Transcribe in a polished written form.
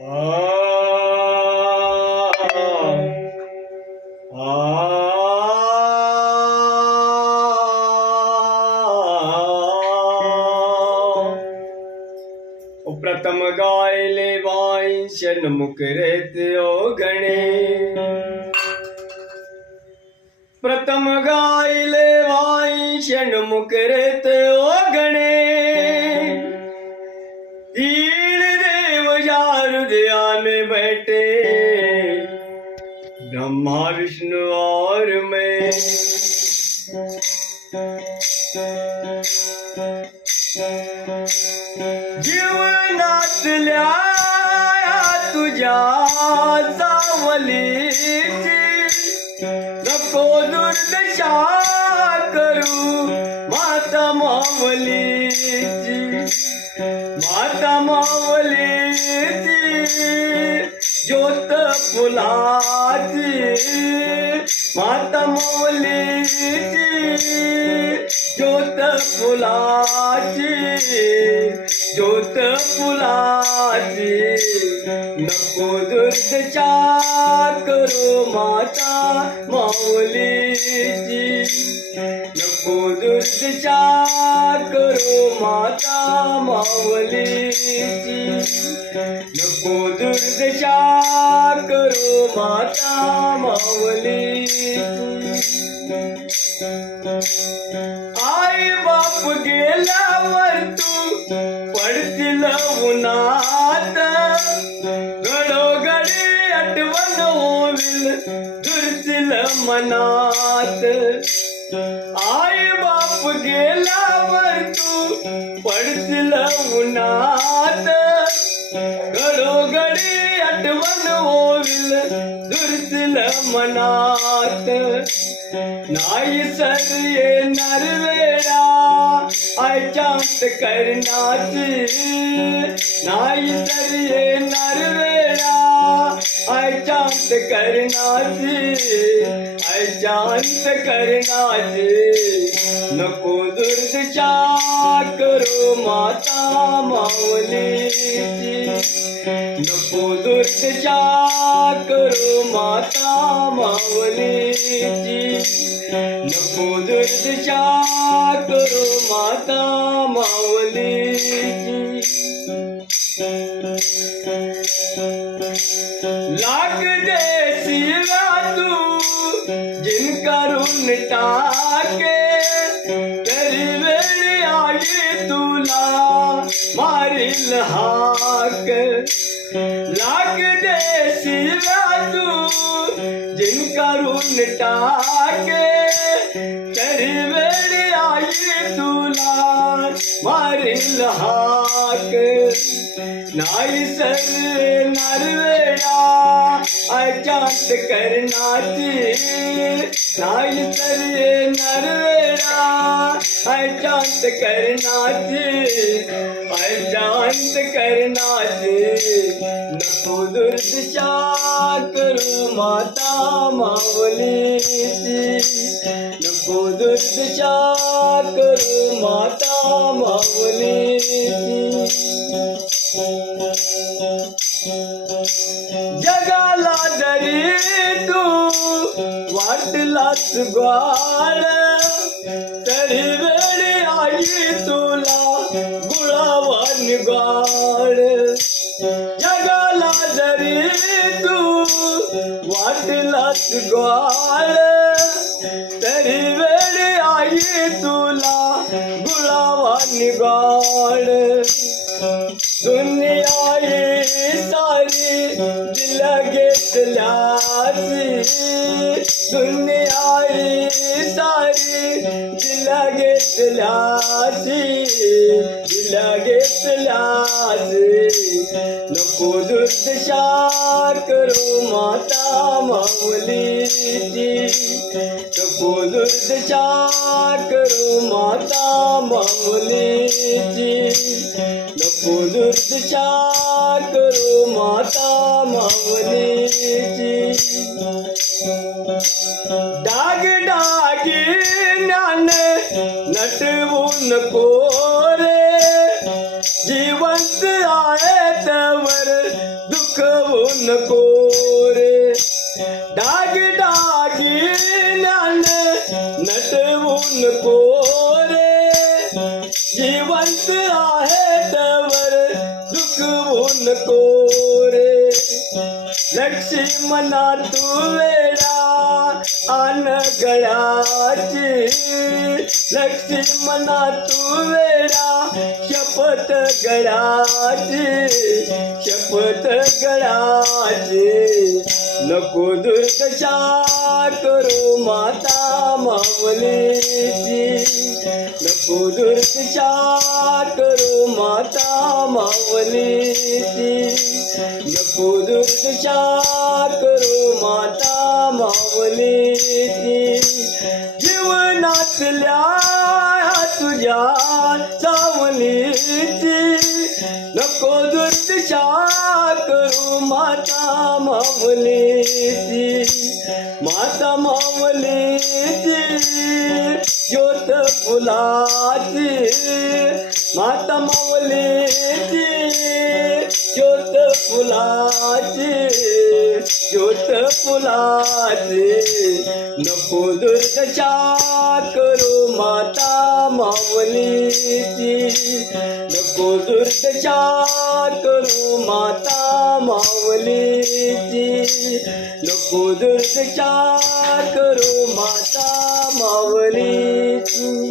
प्रथम गायले वाई षण्मुख रेत गणे, प्रथम गायले वाई षण्मुख रेत गणे, तीन देव जार हृदया में बैठे, ब्रह्मा विष्णु और मैं। जीवनातल्या तुझ्या सावलीची नको दुर्दशा करू माता मावलीची, माता मावलीची ज्योत फुलाची, माता मावलीची ज्योत फुलाची, ज्योत फुलाची नको दुर्दशा करू माता माऊलीची, नको दुर्दशा करू माता माऊलीची, नको दुर्दशा करू माता माऊलीची। आई बाप गेल्यावर तू पडतील उन्हात, घडोघडी आठवण होईल दुर्तील मनात। आई बाप गेल्यावर तू पडतील उन्हात, घडोघडी आठवण होईल दुर्तील मनात। नाही सर येणार वेळा आयच्यात करण्याची, नाही सर येणार वेळा आयच्यात करण्याची, आयच्यात करण्याची नको दुर्दशा करू माता माऊलीची, नको दुर्दशा करू माता माऊलीची, नको दुर्दशा करू माता माऊलीची। लाग दे शिवा तू जिनकरून टाके, तरी वेळ आई तुला मारील हाक। लाग दे शिवा तू जिनकरून टाके, तरी वेळ आई तुला मारील हाक। नाही सर नरवेळा आयच्यात करण्याची, नाही सर नरवेळा आयच्यात करण्याची, आयच्यात करण्याची नको दुर्दशा करू माता माऊलीची, नको दुर्दशा करू माता माऊलीची। जगाला जरी तू वाटलास ग्वाड, तरी वेळी आई तुला गुळावान गाड। जगाला जरी तू वाटलास ग्वाड, तरी वेळी आई तुला गुळावान गाड। दुनिया सारी दिल घेतल्याची, दुनिया सारी दिल घेतल्याची, दिल घेतल्याची नको दुर्दशा करू माता माऊलीची, नको दुर्दशा करू माता माऊलीची, नको दुर्दशा करू माता माऊलीची। डाग डागी ज्ञान नटवू नको रे, जिवंत आहे तवर दुःख दुखवू नको रे दागिदागिन्याने नटवू नको रे जिवंत आहे तवर दुखवू नको रे लक्ष्मणा तू वेडा आन गळ्याची लक्ष्मणा तू वेडा शपथ गळ्याची शपथ गळ्याची नको दुर्दशा करू माता माऊलीची नको दुर्दशा करू माता माऊलीची नको दुर्दशा करू माता माऊलीची जीवनातल्या तुझ्या सावलीची नको दुर्दशा करू माता माऊलीची माता माऊलीची ज्योत फुलाची माता माऊलीची ज्योत फुलाची ज्योत फुलाची नको दुर्दशा करू माता माऊलीची नको दुर्दशा करू माता माऊलीची नको दुर्दशा करू माता माऊलीची